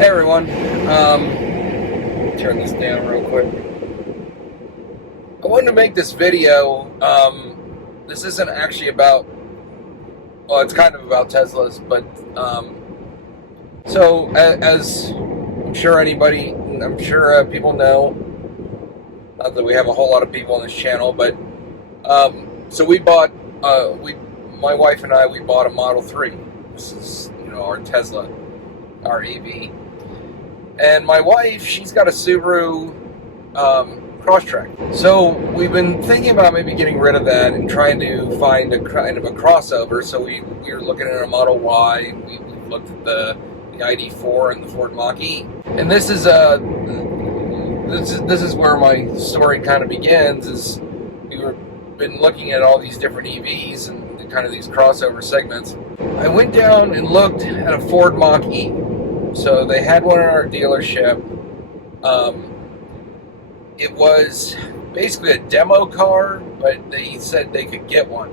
Hey everyone, turn this down real quick. I wanted to make this video. This isn't actually about, well, it's kind of about Teslas, but so as I'm sure people know, not that we have a whole lot of people on this channel, but so we bought, my wife and I, we bought a Model 3. This is, our Tesla, our EV. And my wife, she's got a Subaru Crosstrek. So we've been thinking about maybe getting rid of that and trying to find a kind of a crossover. So we were looking at a Model Y. We looked at the ID4 and the Ford Mach-E. And this is where my story kind of begins. Is been looking at all these different EVs and kind of these crossover segments. I went down and looked at a Ford Mach-E. So they had one in our dealership. It was basically a demo car, but they said they could get one.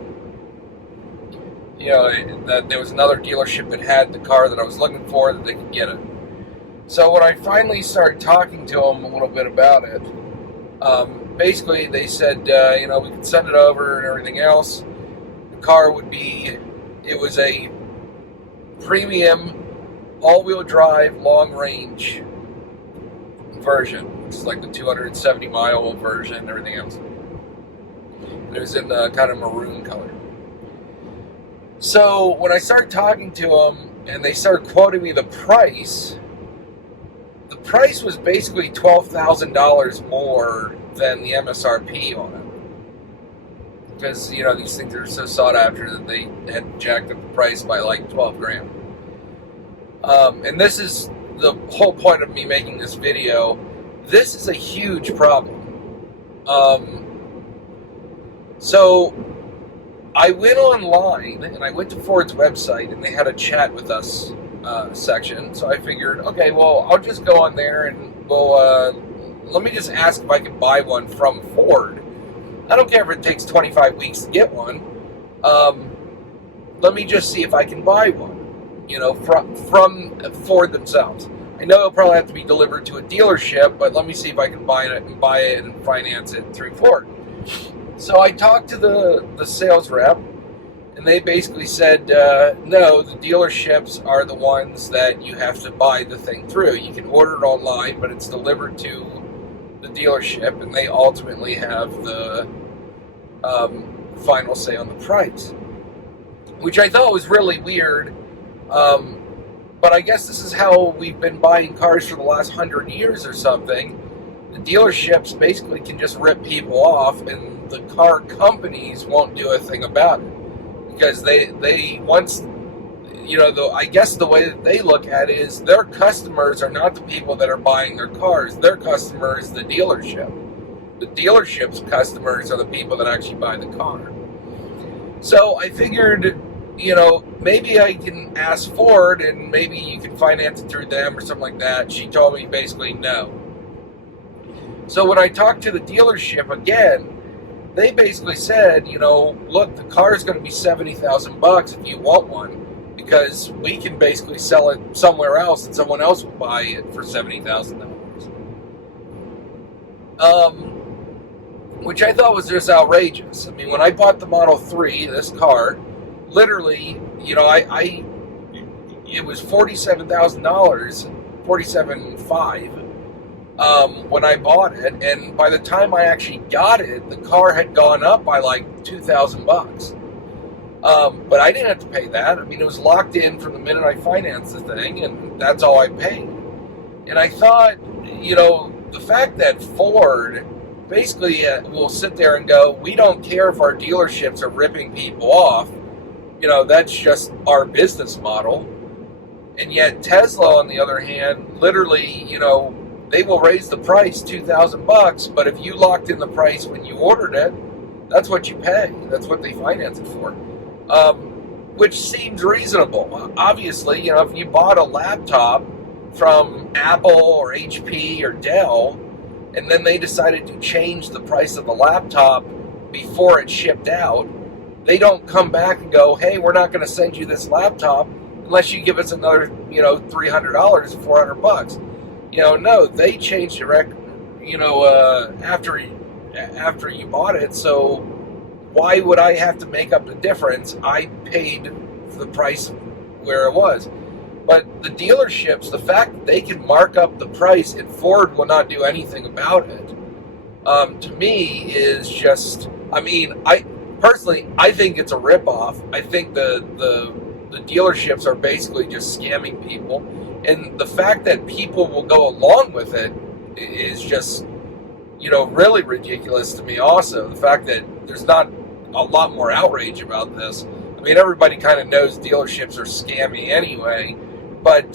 That there was another dealership that had the car that I was looking for, that they could get it. So when I finally started talking to them a little bit about it, basically they said, we could send it over and everything else. The car would be, it was a premium all-wheel drive, long-range version, which is like the 270-mile version and everything else. It was in the kind of maroon color. So when I started talking to them and they started quoting me the price was basically $12,000 more than the MSRP on it. Because, these things are so sought after that they had jacked up the price by like 12 grand. And this is the whole point of me making this video. This is a huge problem. So I went online and I went to Ford's website and they had a chat with us section. So I figured, okay, well, I'll just go on there and let me just ask if I can buy one from Ford. I don't care if it takes 25 weeks to get one. Let me just see if I can buy one. From Ford themselves. I know it'll probably have to be delivered to a dealership, but let me see if I can buy it and finance it through Ford. So I talked to the sales rep, and they basically said, no, the dealerships are the ones that you have to buy the thing through. You can order it online, but it's delivered to the dealership, and they ultimately have the final say on the price, which I thought was really weird. But I guess this is how we've been buying cars for the last 100 years or something. The dealerships basically can just rip people off, and the car companies won't do a thing about it. Because they once, I guess the way that they look at it is their customers are not the people that are buying their cars. Their customer is the dealership. The dealership's customers are the people that actually buy the car. So I figured, maybe I can ask Ford and maybe you can finance it through them or something like that. She told me basically no. So when I talked to the dealership again, they basically said, look, the car is going to be $70,000 if you want one, because we can basically sell it somewhere else and someone else will buy it for $70,000. Which I thought was just outrageous. I mean, when I bought the Model 3, this car, literally, it was $47,000, $47,500 when I bought it, and by the time I actually got it, the car had gone up by like $2,000. But I didn't have to pay that. I mean, it was locked in from the minute I financed the thing, and that's all I paid. And I thought, the fact that Ford basically will sit there and go, we don't care if our dealerships are ripping people off. That's just our business model. And yet Tesla, on the other hand, literally, they will raise the price $2,000, but if you locked in the price when you ordered it, that's what you pay. That's what they finance it for. Which seems reasonable. Obviously, if you bought a laptop from Apple or HP or Dell, and then they decided to change the price of the laptop before it shipped out, they don't come back and go, hey, we're not going to send you this laptop. unless you give us another, $300 or $400. No, they changed direct, after you bought it. So why would I have to make up the difference? I paid for the price where it was. But the dealerships, the fact that they can mark up the price and Ford will not do anything about it, to me is just, I think it's a ripoff. I think the dealerships are basically just scamming people. And the fact that people will go along with it is just, really ridiculous to me also. The fact that there's not a lot more outrage about this. I mean, everybody kind of knows dealerships are scammy anyway. But,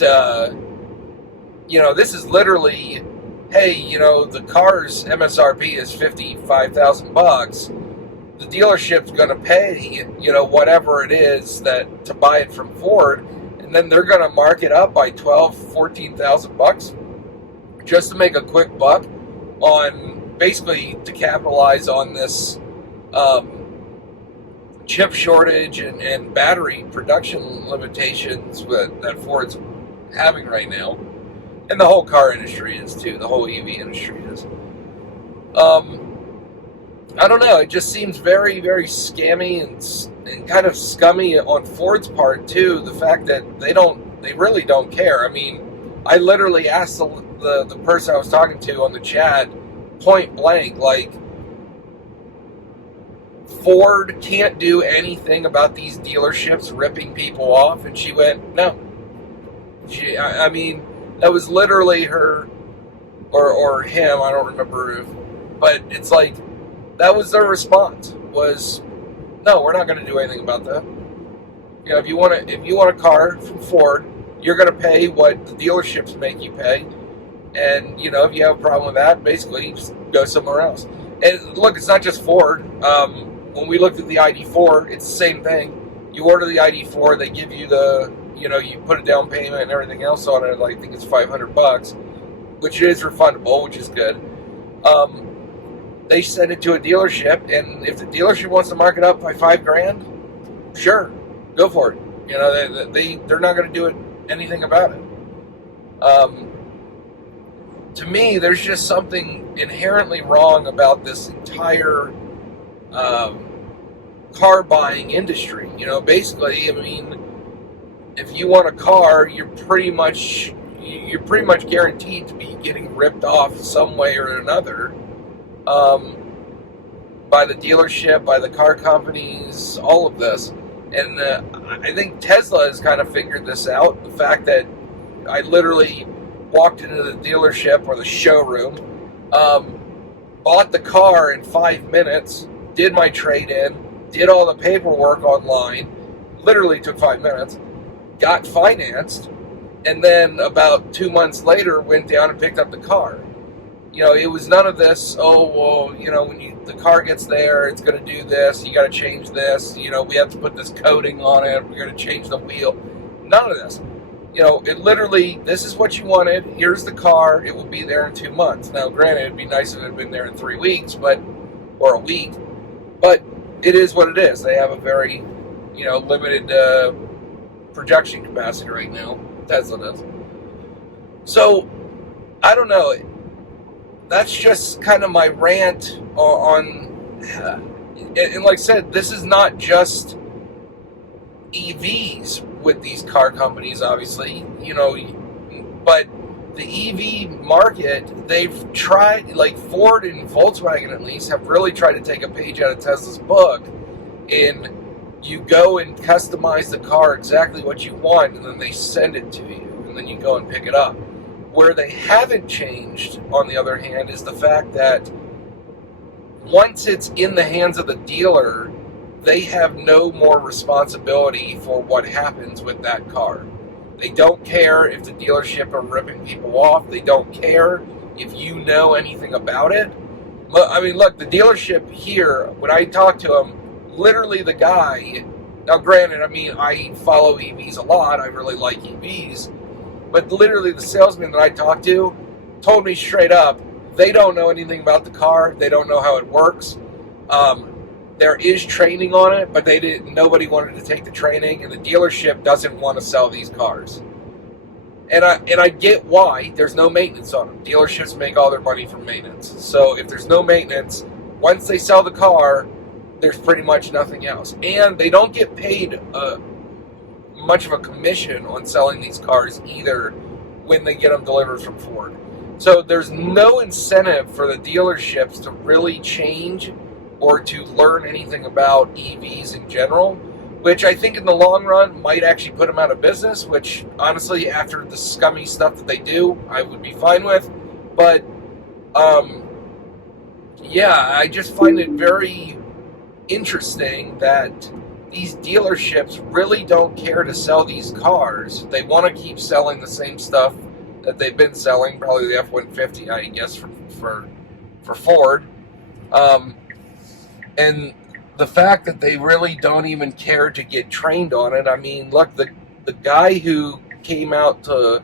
this is literally, hey, the car's MSRP is $55,000. The dealership's going to pay, whatever it is that to buy it from Ford, and then they're going to mark it up by $14,000 just to make a quick buck on, basically to capitalize on this chip shortage and battery production limitations that Ford's having right now, and the whole car industry is too. The whole EV industry is. I don't know. It just seems very, very scammy and kind of scummy on Ford's part too. The fact that they really don't care. I mean, I literally asked the person I was talking to on the chat point blank, like, Ford can't do anything about these dealerships ripping people off, and she went, no. I mean, that was literally her, or him, I don't remember, but it's like, that was their response, was, no, we're not going to do anything about that. If you want a car from Ford, you're going to pay what the dealerships make you pay, and, if you have a problem with that, basically, just go somewhere else. And look, it's not just Ford. When we looked at the ID4, it's the same thing. You order the ID4, they give you you put a down payment and everything else on it. I think it's $500, which is refundable, which is good. They send it to a dealership, and if the dealership wants to mark it up by $5,000, sure, go for it. They're not going to do anything about it. To me, there's just something inherently wrong about this entire car buying industry. Basically, I mean, if you want a car, you're pretty much guaranteed to be getting ripped off some way or another, by the dealership, by the car companies, all of this. And I think Tesla has kind of figured this out. The fact that I literally walked into the dealership or the showroom, bought the car in 5 minutes, did my trade-in, did all the paperwork online, literally took 5 minutes, got financed, and then about 2 months later went down and picked up the car. It was none of this, when the car gets there, it's going to do this, you got to change this, we have to put this coating on it, we're going to change the wheel. None of this. It literally, this is what you wanted, here's the car, it will be there in 2 months. Now, granted, it'd be nice if it had been there in 3 weeks, or a week, but it is what it is. They have a very, limited production capacity right now. Tesla does. So, I don't know. That's just kind of my rant on, and like I said, this is not just EVs with these car companies, obviously, but the EV market, they've tried, like Ford and Volkswagen at least, have really tried to take a page out of Tesla's book, and you go and customize the car exactly what you want, and then they send it to you, and then you go and pick it up. Where they haven't changed, on the other hand, is the fact that once it's in the hands of the dealer, they have no more responsibility for what happens with that car. They don't care if the dealership are ripping people off. They don't care if you know anything about it. I mean, look, the dealership here, when I talked to him, literally the guy, now granted, I mean, I follow EVs a lot. I really like EVs. But literally the salesman that I talked to told me straight up, they don't know anything about the car. They don't know how it works. there is training on it, but nobody wanted to take the training, and the dealership doesn't want to sell these cars. And I get why. There's no maintenance on them. Dealerships make all their money from maintenance. So if there's no maintenance, once they sell the car, there's pretty much nothing else. And they don't get paid much of a commission on selling these cars either when they get them delivered from Ford. So there's no incentive for the dealerships to really change or to learn anything about EVs in general, which I think in the long run might actually put them out of business, which honestly, after the scummy stuff that they do, I would be fine with. But yeah, I just find it very interesting that these dealerships really don't care to sell these cars. They want to keep selling the same stuff that they've been selling, probably the F-150, I guess, for Ford. And the fact that they really don't even care to get trained on it. I mean, look, the guy who came out to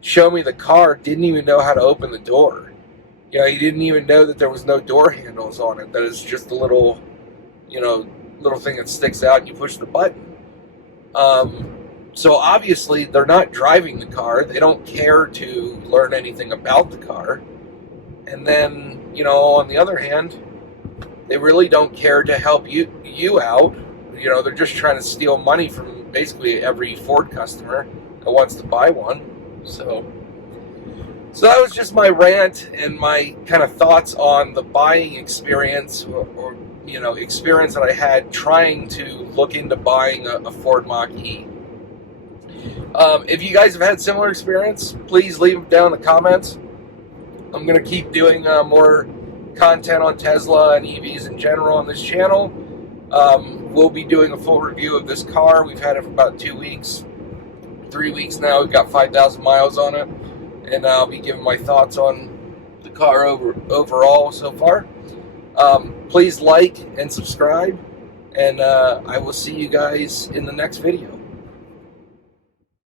show me the car didn't even know how to open the door. You know, he didn't even know that there was no door handles on it. That is just a little, you know, little thing that sticks out and you push the button. So obviously they're not driving the car. They don't care to learn anything about the car. And then, you know, on the other hand, they really don't care to help you out. You know, they're just trying to steal money from basically every Ford customer that wants to buy one. So that was just my rant and my kind of thoughts on the buying experience, or you know, experience that I had trying to look into buying a Ford Mach-E. If you guys have had similar experience, please leave them down in the comments. I'm going to keep doing more content on Tesla and EVs in general on this channel. We'll be doing a full review of this car. We've had it for about 2 weeks, 3 weeks now. We've got 5,000 miles on it, and I'll be giving my thoughts on the car overall so far. Please like and subscribe, and I will see you guys in the next video.